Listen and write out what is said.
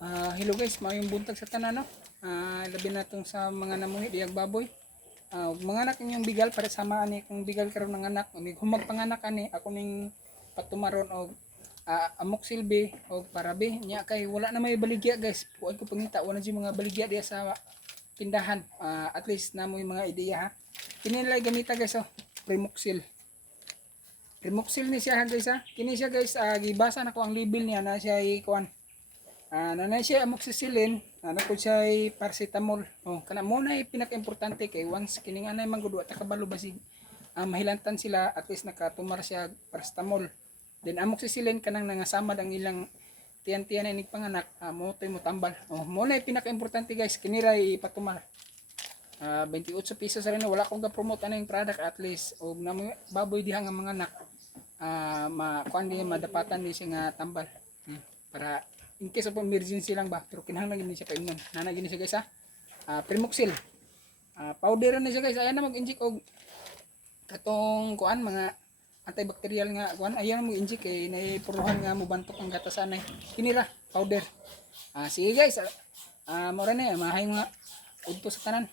Hello guys, mayong buntag sa tanan no. Labi na tong sa mga namuhi diyag baboy. Mga anak inyong bigal para sama ani kung bigal karon ng anak, mig humag panganak ani ako ning patumaron og amok silbi og parabi nya kay wala na may baligya guys. Kuan ko pangita wala jud mga baligya diya sa tindahan. At least namoy mga ideya ha. Kini nilay gamita guys oh, Primoxil. Primoxil ni siya guys ha. Kini siya guys gibasa na ko ang label niya na siya kuan. Nanay siya amoxicillin, ko siya paracetamol. Kana mo na pinaka-importante kay once kining anay manggudwa ta kabalo basig mahilantan sila at least nakatumar siya paracetamol. Then amoxicillin kanang nangasamad ang ilang tiyan-tiyan ni panganak, mo tay mo tambal. Mo na pinaka-importante guys, kini ra ipatumar. 28 pesos rin wala akong ga-promote ana yung product at least og namo baboy diha nga mga anak kuan di madapatan ni siya nga tambal. Para in case of emergency lang ba, pero kinahanglan gini siya paimnon. Nana gini siya guys ha. Primoxil. Powder na siya guys. Ayan na mag-inject og katong kuan mga antibacterial nga kuan. Ayan mo inject kay naipuruhan nga mo bantok ang gatasan ay. Kini ra powder. Sige guys. Mora na mahay nga udto sa tanan.